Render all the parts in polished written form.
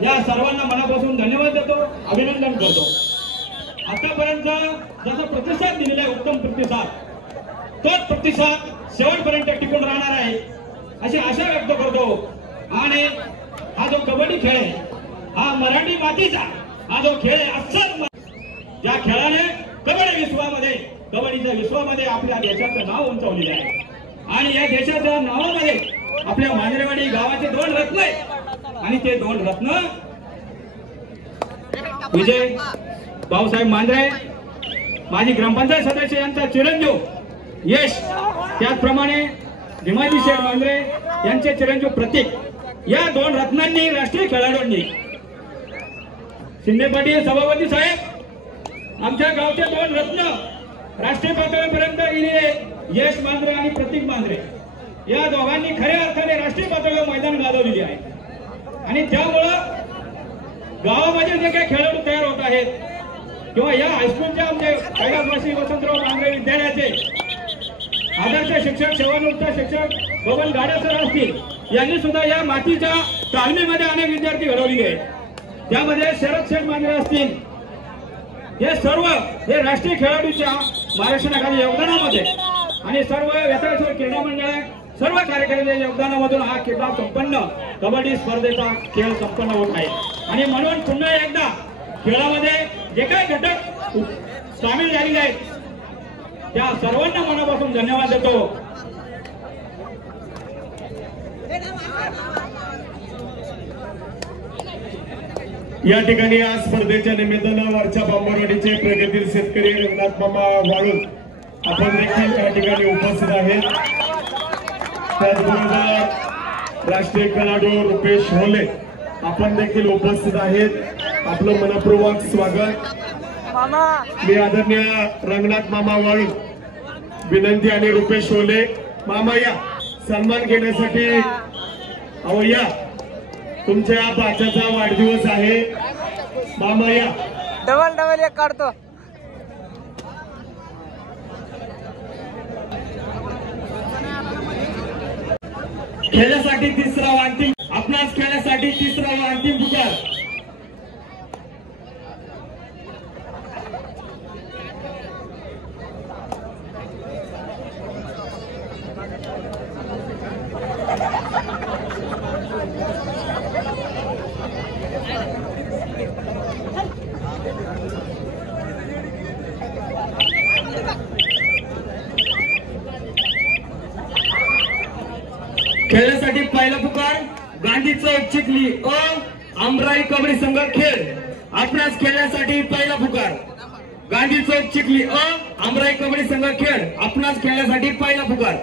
या सर्वांना मनापासून धन्यवाद देतो, अभिनंदन करतो। आतापर्यंत जसा प्रतिसाद दिलेला आहे, उत्तम प्रतिसाद, तोच प्रतिसाद शेवटपर्यंत टिकून राहणार आहे अशी आशा व्यक्त करतो। आणि हा जो कबड्डी खेळ आहे, हा मराठी मातीचा हा जो खेळ आहे, अस्सल ज्या खेळाने कबड्डीच्या विश्वामध्ये आपल्या देशाचं नाव उंचावलेलं आहे। आणि या देशाच्या नावामध्ये आपल्या मांजरेवाडी गावाचे 2 रत्न आहेत आणि ते 2 रत्न विजय भाऊसाहेब मांजरे, माजी ग्रामपंचायत सदस्य यांचा चिरंजीव यश, त्याचप्रमाणे भीमाजी शेठ मांजरे यांचे चिरंजीव प्रतीक, या 2 रत्नांनी राष्ट्रीय खेळाडूंनी शिंदे पाटील सभापती साहेब आमच्या गावचे 2 रत्न राष्ट्रीय पातळीपर्यंत गेलेले यश मांजरे आणि प्रतीक मांजरे, या दोघांनी खऱ्या अर्थाने राष्ट्रीय पातळीवर मैदान गाजवलेली आहे। आणि त्यामुळं गावामध्ये जे काही खेळाडू तयार होत आहेत किंवा या हायस्कूलच्या आमचे कैलासवासी वसंतराव मांजरे विद्यालयाचे आदर्श शिक्षक, सेवानिवृत्त शिक्षक बबन गाडे सर असतील, यांनी सुद्धा या मातीच्या तालमीमध्ये अनेक विद्यार्थी घडवलेले आहेत। त्यामध्ये शरद शेठ मांजरे असतील, हे सर्व हे राष्ट्रीय खेळाडूच्या महाराष्ट्राखाली योगदानामध्ये आणि सर्व वेताळेश्वर क्रीडा मंडळ सर्व कार्यकर्त्यांच्या योगदानामधून हा खेळ संपन्न कबड्डी स्पर्धेचा खेळ संपन्न होत आहे। आणि म्हणून पुन्हा एकदा खेळामध्ये जे काही घटक सामील झालेले आहेत त्या सर्वांना मनापासून धन्यवाद देतो। या ठिकाणी आज स्पर्धेच्या निमित्तानं वरच्या बांबरवाडीचे प्रगतील शेतकरी रंगनाथ मामा वाळून आपण देखील या ठिकाणी उपस्थित आहेत। त्याचबरोबर राष्ट्रीय खेळाडू रुपेश होले आपण देखील उपस्थित आहेत। आपलं मनपूर्वक स्वागत। मी आदरणीय रंगनाथ मामा वाळून विनंती आणि रुपेश होले मामा या सन्मान घेण्यासाठी अहो या, तुमच्या बाच्याचा वाढदिवस आहे मामा या। डबल एक काढतो। खेळण्यासाठी तिसरा व अंतिम, आपणास खेळण्यासाठी तिसरा व अंतिम पुकार। खेळण्यासाठी पहिला पुकार गांधी चौक चिखली आमराई कबड्डी संघ खेळ। आपणास खेळण्यासाठी पहिला पुकार गांधी चौक चिखली आमराई कबड्डी संघ खेळ। आपणास खेळण्यासाठी पहिला पुकार।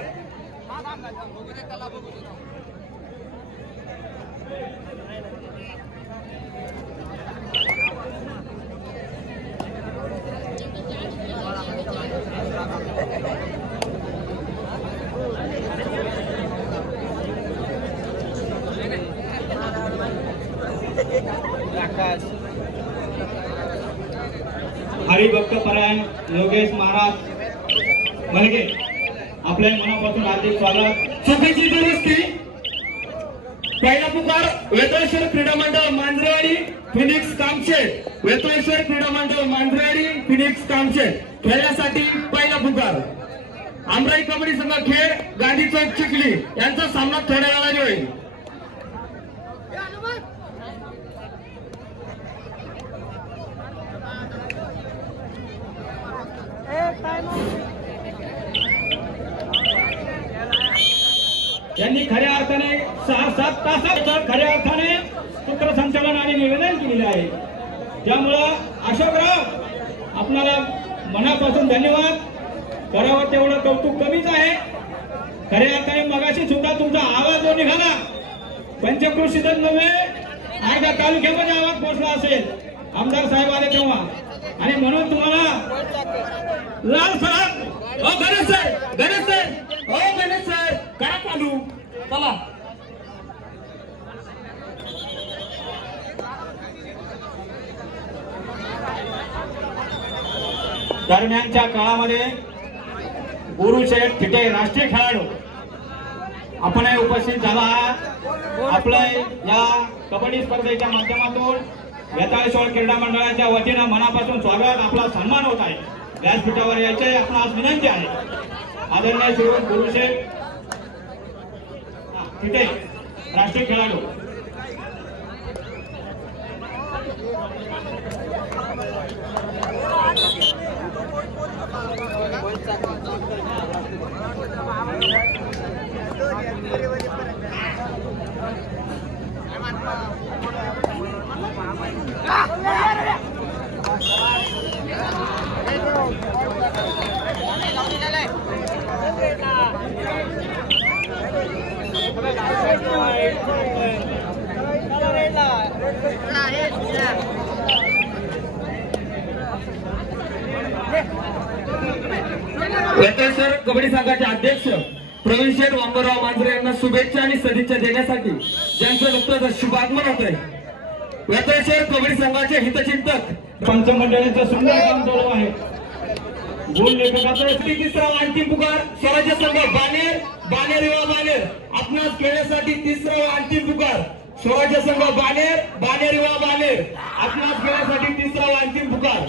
हरिभक्त परायण योगेश महाराज मलगे आपल्या मनापासून हार्दिक स्वागत। चुकीची दुरुस्ती पहिला पुकार वेताळेश्वर क्रीडा मंडळ मांजरेवाडी फिनिक्स कामशेत। वेताळेश्वर क्रीडा मंडळ मांजरेवाडी फिनिक्स कामशेत खेळण्यासाठी पहिला पुकार आमराई कबड्डी संघ खेळ गांधी चौक चिखली यांचा सामना थोड्या वेळाने होईल। यांनी खऱ्या अर्थाने 6-7 तासात खऱ्या अर्थाने सूत्रसंचालन आणि निवेदन केलेले आहे। त्यामुळं अशोकराव आपल्याला मनापासून धन्यवाद। करावं तेवढं कौतुक कमीच आहे। खऱ्या अर्थाने मगाशी सुद्धा तुमचा आवाज जो निघाला पंचक्रोशीतच नव्हे अर्ध्या तालुक्यामध्ये आवाज पोहोचला असेल आमदार साहेब आले तेव्हा। आणि म्हणून तुम्हाला लाल sir Ganesh sir Ganesh sir करा चालू चला। दरम्यानच्या काळामध्ये गुरुशेठ थिटे राष्ट्रीय खेळाडू आपण उपस्थित झाला आहात। आपलं या कबड्डी स्पर्धेच्या माध्यमातून वेताळेश्वर क्रीडा मंडळाच्या वतीनं मनापासून स्वागत, आपला सन्मान होत आहे. व्यासपीठावर यायचे आपणास विनंती आहे. आदरणीय श्री गुरुशेठ तिथे राष्ट्रीय खेळाडू वेताळेश्वर कबड्डी संघाचे अध्यक्ष प्रवीण शेठ वांबरराव मांजरे यांना शुभेच्छा आणि सदिच्छा देण्यासाठी ज्यांचं नुकतंच शुभागमन होत आहे. वेताळेश्वर कबड्डी संघाचे हितचिंतक पंचमंडळाचं सुंदर काम चालू आहे. गोल लेखकाचं तिसरा अंतिम पुकार स्वराज्य संघ बानेर, बानेर युवा बानेर आपणास खेळण्यासाठी तिसरा व अंतिम पुकार स्वराज्य संघ बानेर, बानेर युवा बानेर आपणास खेळण्यासाठी तिसरा व अंतिम पुकार.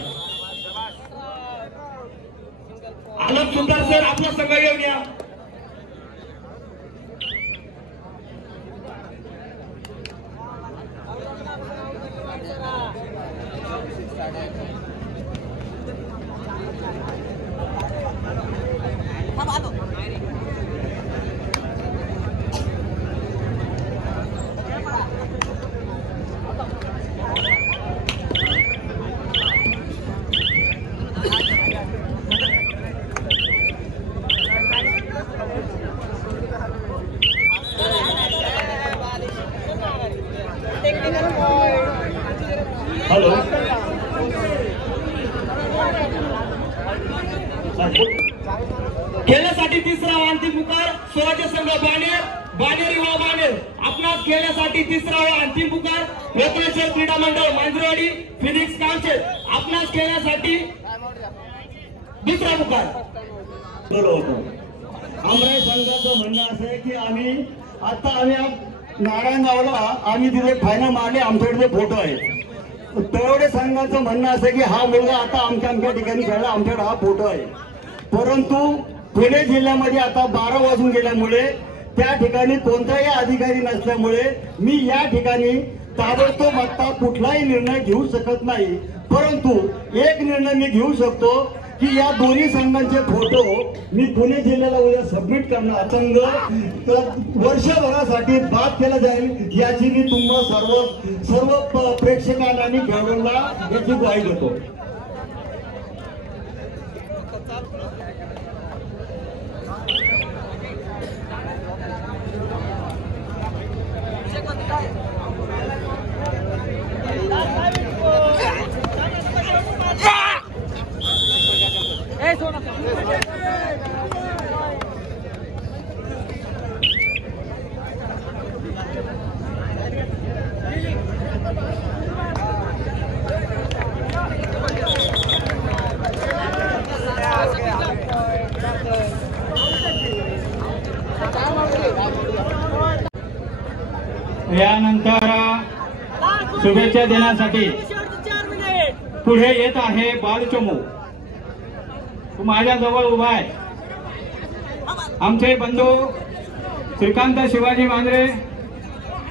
आलम सुंदर सर आपला संघ घेऊन या. हॅलो खेळण्यासाठी तिसरा व अंतिम पुकार स्वराज्य संघ बानेर, बानेर युवा बानेर आपणास खेळण्यासाठी तिसरा व अंतिम पुकार वेताळेश्वर क्रीडा मंडळ मांजरेवाडी फिनिक्स काउन्सिल आपणास खेळण्यासाठी दुसरा पुकार. आमराई संघाचं म्हणणं असं आहे की आम्ही नारायणगावला आम्ही तिथे फायनल मारले, आमच्याकडे फोटो आहे. तळवडे संघाचं म्हणणं असं आहे की हा मुलगा आता आमच्या ठिकाणी खेळला, आमच्याकडे हा फोटो आहे. परंतु पुणे जिल्ह्यामध्ये आता 12 वाजून गेल्यामुळे त्या ठिकाणी कोणताही अधिकारी नसल्यामुळे मी या ठिकाणी ताबडतोब आता कुठलाही निर्णय घेऊ शकत नाही. परंतु एक निर्णय मी घेऊ शकतो की या दोन्ही संघांचे फोटो मी पुणे जिल्ह्याला उद्या सबमिट करणार. संघ वर्षभरासाठी बाद केला जाईल याची मी तुम्हाला सर्व प्रेक्षकांना आणि खेळाडूंना याची ग्वाही देतो. यानंतर शुभेच्छा देण्यासाठी पुढे येत आहे बालचमू. तू माझ्या जवळ उभा आहे. आमचे बंधू श्रीकांत शिवाजी मांजरे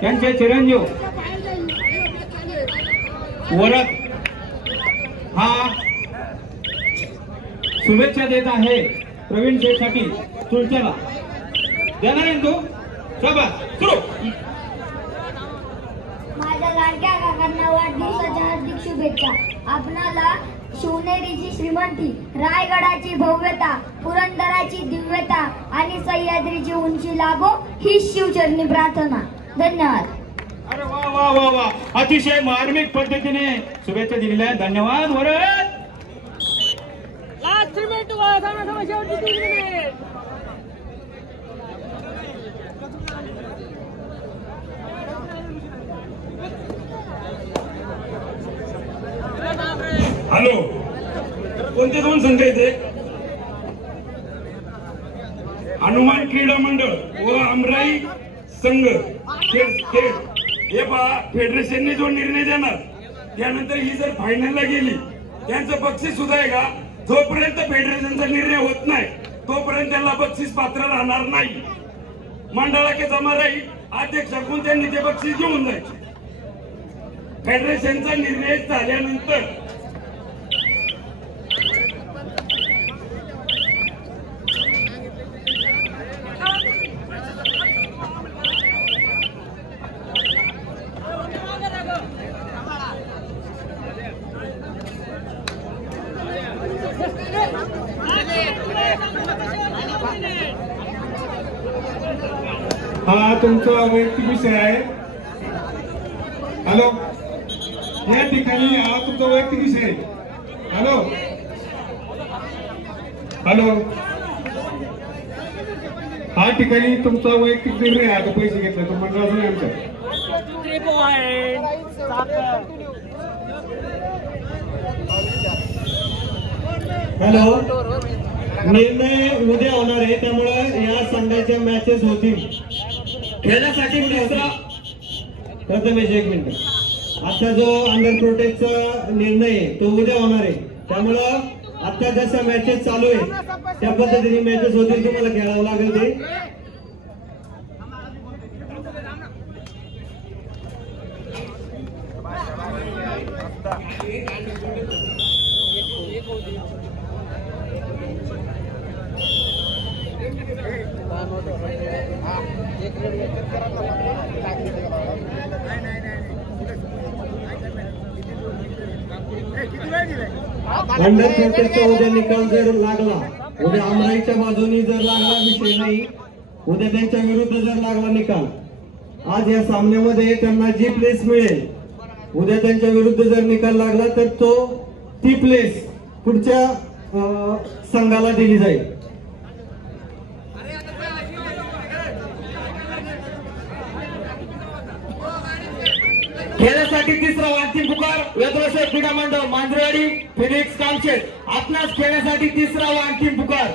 यांचे चिरंजीव वरद हा शुभेच्छा देत आहे प्रवीण शेठसाठी. तुळच्याला देणार आहे तू सोबत सुरू. माझ्या लाडक्या काकांना वाढदिवसाच्या हार्दिक शुभेच्छा. आपणाला शिवनेरीची श्रीमंती, रायगडाची भव्यता, पुरंदराची दिव्यता आणि सह्याद्रीची उंची लाभो ही शिवचरणी प्रार्थना. धन्यवाद. अरे वा वा वा वा, अतिशय मार्मिक पद्धतीने शुभेच्छा दिलेल्या. धन्यवाद वरद. हॅलो, कोणते दोन संघ येते? हनुमान क्रीडा मंडळ व आमराई संघ खेळ हे पहा, फेडरेशनने जो निर्णय देणार त्यानंतर ही जर फायनलला गेली त्यांचं बक्षीस सुद्धा आहे का, जोपर्यंत फेडरेशनचा निर्णय होत नाही तोपर्यंत त्यांना बक्षीस पात्र राहणार नाही. मंडळाचे जमा राहील, अध्यक्षाकडून त्यांनी ते बक्षीस घेऊन जायचे. फेडरेशनचा निर्णय झाल्यानंतर हा तुमचा वैयक्तिक विषय आहे. हॅलो, या ठिकाणी हा तुमचा वैयक्तिक विषय आहे. हॅलो हॅलो, हा ठिकाणी तुमचा वैयक्तिक निर्णय आहे. तो पैसे घेतला तो मंडळाचा नाही आमचा. हॅलो, निर्णय उद्या होणार आहे, त्यामुळे या संघाच्या मॅचेस होतील. खेळण्यासाठी प्रथमेश एक मिनिट, आता जो अंडर प्रोटेक्टचा निर्णय आहे तो उद्या होणार आहे, त्यामुळं आता जशा मॅचेस चालू आहे त्या पद्धतीने मॅचेस होतील. तुम्हाला खेळावं लागेल ते. अंडर प्रोटेक्टचा उद्या निकाल जर लागला, उद्या अमराईच्या बाजूनी जर लागला विषय नाही, उद्या त्यांच्या विरुद्ध जर लागला निकाल, आज या सामन्यामध्ये त्यांना जी प्लेस मिळेल, उद्या त्यांच्या विरुद्ध जर निकाल लागला तर ती प्लेस पुढच्या संघाला दिली जाईल. खेळण्यासाठी तिसरा अंतिम पुकार यदवशेठ क्रीडा मंडळ मांजरेवाडी फिनिक्स कामशेत. आपणास खेळण्यासाठी तिसरा अंतिम पुकार.